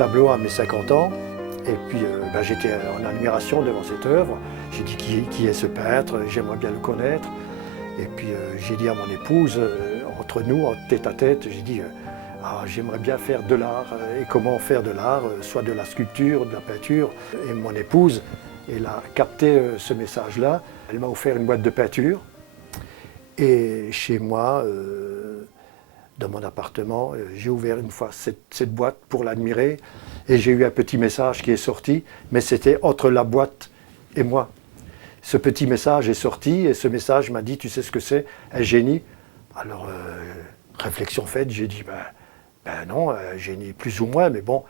tableau à mes 50 ans. Et puis j'étais en admiration devant cette œuvre. J'ai dit qui est ce peintre, j'aimerais bien le connaître. Et puis j'ai dit à mon épouse, entre nous, en tête à tête, j'ai dit j'aimerais bien faire de l'art. Et comment faire de l'art, soit de la sculpture, de la peinture. Et mon épouse, elle a capté ce message-là. Elle m'a offert une boîte de peinture. Et chez moi, dans mon appartement, j'ai ouvert une fois cette boîte pour l'admirer. Et j'ai eu un petit message qui est sorti, mais c'était entre la boîte et moi. Ce petit message est sorti et ce message m'a dit, tu sais ce que c'est, un génie? Alors, réflexion faite, j'ai dit, ben non, un génie plus ou moins, mais bon.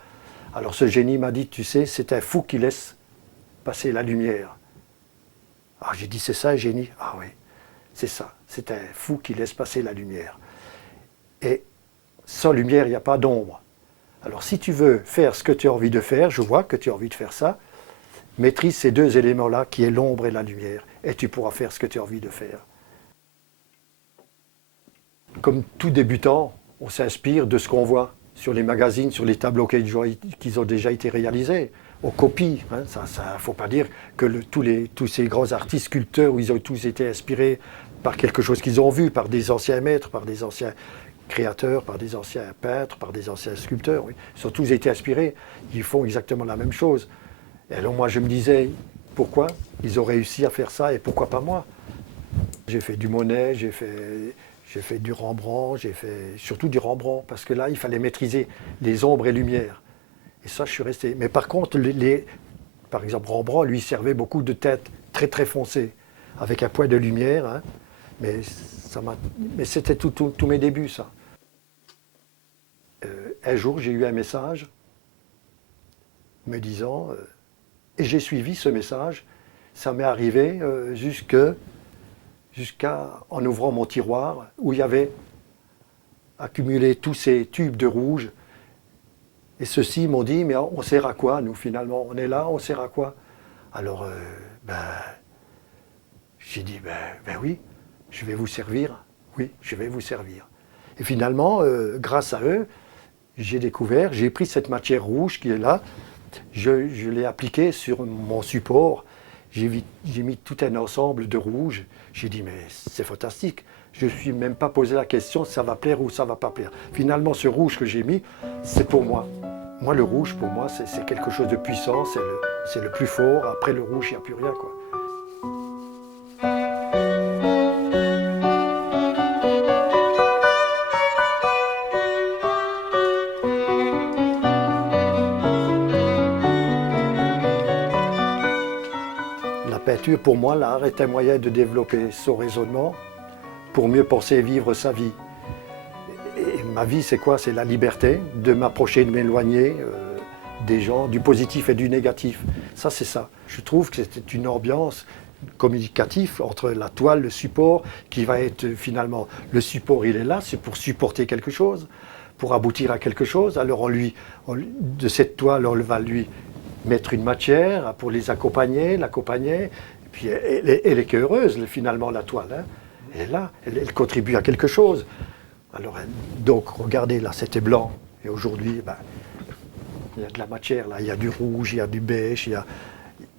Alors ce génie m'a dit, tu sais, c'est un fou qui laisse passer la lumière. Alors j'ai dit, c'est ça un génie? Ah oui, c'est ça, c'est un fou qui laisse passer la lumière. Et sans lumière, il n'y a pas d'ombre. Alors si tu veux faire ce que tu as envie de faire, je vois que tu as envie de faire ça, maîtrise ces deux éléments-là, qui est l'ombre et la lumière, et tu pourras faire ce que tu as envie de faire. Comme tout débutant, on s'inspire de ce qu'on voit sur les magazines, sur les tableaux qui ont déjà été réalisés. On copie, hein, ça faut pas dire que tous ces grands artistes sculpteurs, où ils ont tous été inspirés par quelque chose qu'ils ont vu, par des anciens maîtres, par des anciens créateurs, par des anciens peintres, par des anciens sculpteurs. Oui. Ils ont tous été inspirés, ils font exactement la même chose. Et alors moi je me disais, pourquoi ils ont réussi à faire ça et pourquoi pas moi? J'ai fait du Monet, j'ai fait du Rembrandt, j'ai fait surtout du Rembrandt, parce que là il fallait maîtriser les ombres et lumières. Et ça je suis resté. Mais par contre, par exemple Rembrandt, lui servait beaucoup de têtes très très foncées, avec un point de lumière, hein. Mais c'était tous mes débuts, ça. Un jour, j'ai eu un message me disant, et j'ai suivi ce message, ça m'est arrivé jusqu'à en ouvrant mon tiroir, où il y avait accumulé tous ces tubes de rouge. Et ceux-ci m'ont dit, mais on sert à quoi, nous, finalement? On est là, on sert à quoi? Alors, j'ai dit, ben oui, je vais vous servir. Oui, je vais vous servir. Et finalement, grâce à eux, j'ai pris cette matière rouge qui est là, je l'ai appliquée sur mon support, j'ai mis tout un ensemble de rouge. J'ai dit, mais c'est fantastique. Je ne me suis même pas posé la question si ça va plaire ou ça ne va pas plaire. Finalement, ce rouge que j'ai mis, c'est pour moi. Moi, le rouge, pour moi, c'est quelque chose de puissant, c'est le plus fort. Après le rouge, il n'y a plus rien, quoi. La peinture, pour moi, l'art est un moyen de développer son raisonnement pour mieux penser et vivre sa vie. Et ma vie, c'est quoi? C'est la liberté de m'approcher, de m'éloigner des gens, du positif et du négatif. Ça, c'est ça. Je trouve que c'est une ambiance communicative entre la toile, le support, qui va être finalement... Le support, il est là, c'est pour supporter quelque chose, pour aboutir à quelque chose. Alors de cette toile, on va lui mettre une matière pour les accompagner, l'accompagner. Et puis elle est qu'heureuse, finalement, la toile. Hein. Elle est là, elle contribue à quelque chose. Alors, donc, regardez, là, c'était blanc. Et aujourd'hui, il y a de la matière, là. Il y a du rouge, il y a du beige, il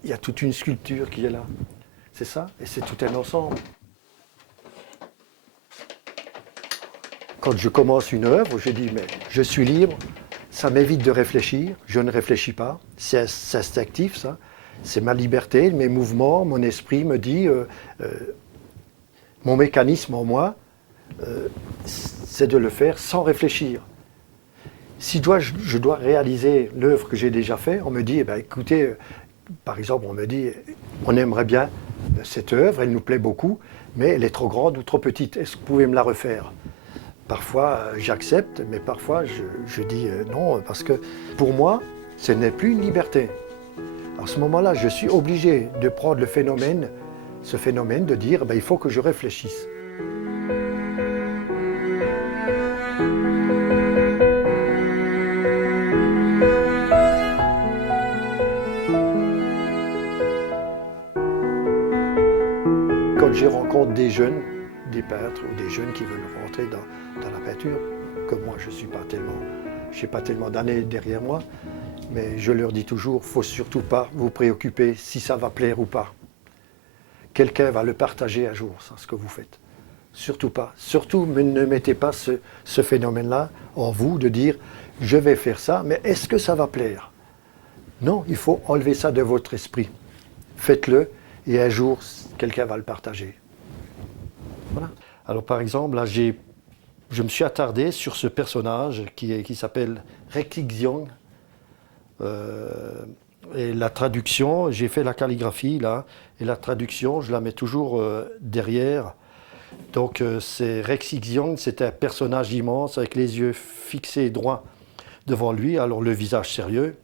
y a toute une sculpture qui est là. C'est ça, et c'est tout un ensemble. Quand je commence une œuvre, je dis, mais je suis libre, ça m'évite de réfléchir, je ne réfléchis pas, c'est instinctif, ça. C'est ma liberté, mes mouvements, mon esprit me dit, mon mécanisme en moi, c'est de le faire sans réfléchir. Si je dois réaliser l'œuvre que j'ai déjà faite, on me dit, écoutez, par exemple, on me dit, on aimerait bien cette œuvre, elle nous plaît beaucoup, mais elle est trop grande ou trop petite, est-ce que vous pouvez me la refaire? Parfois, j'accepte, mais parfois, je dis non, parce que pour moi, ce n'est plus une liberté. À ce moment-là, je suis obligé de prendre ce phénomène de dire, il faut que je réfléchisse. Quand je rencontre des jeunes, des peintres ou des jeunes qui veulent rentrer dans la peinture, comme moi je n'ai pas tellement d'années derrière moi, Mais je leur dis toujours, il ne faut surtout pas vous préoccuper si ça va plaire ou pas. Quelqu'un va le partager un jour, ça, ce que vous faites. Surtout pas. Surtout, ne mettez pas ce phénomène-là en vous de dire, je vais faire ça, mais est-ce que ça va plaire? Non, il faut enlever ça de votre esprit. Faites-le et un jour, quelqu'un va le partager. Voilà. Alors par exemple, là, je me suis attardé sur ce personnage qui s'appelle Rexixiong. Et la traduction, j'ai fait la calligraphie là, et la traduction, je la mets toujours derrière. Donc c'est Rexixiong, c'est un personnage immense avec les yeux fixés droits devant lui, alors le visage sérieux.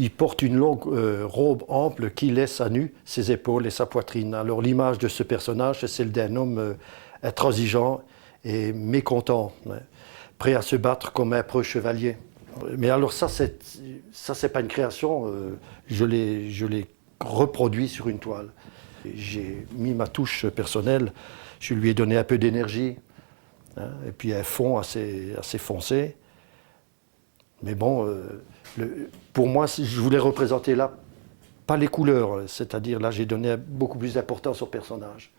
Il porte une longue robe ample qui laisse à nu ses épaules et sa poitrine. Alors l'image de ce personnage, c'est celle d'un homme intransigeant et mécontent, prêt à se battre comme un preux chevalier. Mais alors ça c'est pas une création, je l'ai reproduit sur une toile. J'ai mis ma touche personnelle, je lui ai donné un peu d'énergie, hein, et puis un fond assez foncé. Mais bon, pour moi, je voulais représenter là, pas les couleurs, c'est-à-dire là j'ai donné beaucoup plus d'importance au personnage.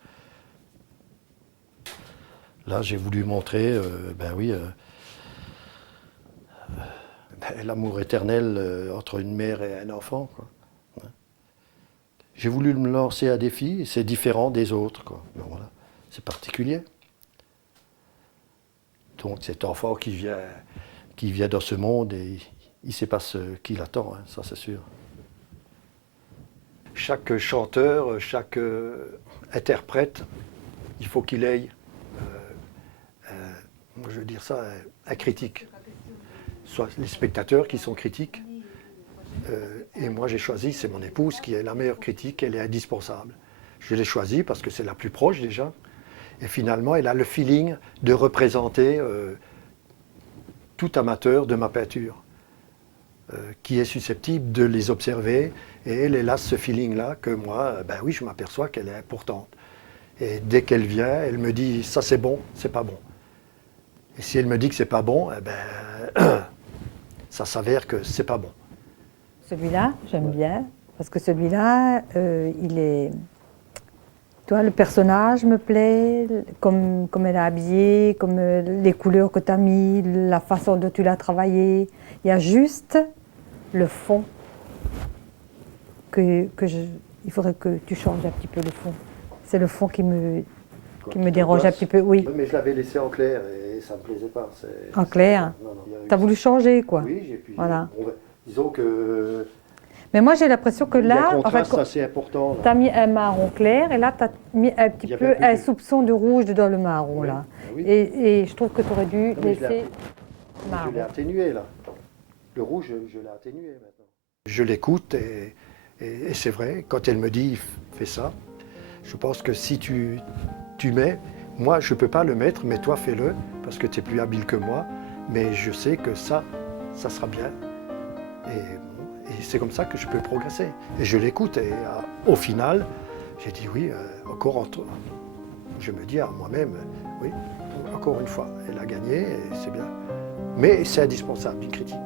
Là j'ai voulu montrer, ben oui, l'amour éternel entre une mère et un enfant, quoi. J'ai voulu me lancer un défi, c'est différent des autres, quoi. Ben voilà, c'est particulier. Donc cet enfant qui vient dans ce monde et il ne sait pas ce qu'il attend, hein, ça c'est sûr. Chaque chanteur, chaque interprète, il faut qu'il ait, je veux dire ça, un critique. Soit les spectateurs qui sont critiques, et moi j'ai choisi, c'est mon épouse qui est la meilleure critique, elle est indispensable. Je l'ai choisie parce que c'est la plus proche déjà, et finalement elle a le feeling de représenter tout amateur de ma peinture, qui est susceptible de les observer, et elle a ce feeling-là que moi, ben oui, je m'aperçois qu'elle est importante. Et dès qu'elle vient, elle me dit, ça c'est bon, c'est pas bon. Et si elle me dit que c'est pas bon, eh ben, ça s'avère que c'est pas bon. Celui-là, j'aime bien, parce que celui-là, il est... Toi, le personnage me plaît, comme elle est habillée, comme les couleurs que tu as mis, la façon dont tu l'as travaillé. Il y a juste le fond il faudrait que tu changes un petit peu le fond. C'est le fond qui me dérange un petit peu, oui. Mais je l'avais laissé en clair et ça ne me plaisait pas. En clair? Tu as voulu changer, quoi. Oui, j'ai pu. Voilà. Bon, ben, disons que... Mais moi, j'ai l'impression que là, il y a un contraste assez important. Tu as mis un marron clair et là, tu as mis un petit peu un soupçon de rouge dans le marron, oui, là. oui. Et je trouve que tu aurais dû laisser marron. Je l'ai atténué, là. Le rouge, je l'ai atténué maintenant. Je l'écoute et c'est vrai, quand elle me dit « fais ça », je pense que si tu mets, moi je ne peux pas le mettre, mais toi fais-le, parce que tu es plus habile que moi, mais je sais que ça sera bien. Et c'est comme ça que je peux progresser. Et je l'écoute et au final, j'ai dit oui, encore entre... Je me dis à moi-même, oui, encore une fois, elle a gagné et c'est bien. Mais c'est indispensable, une critique.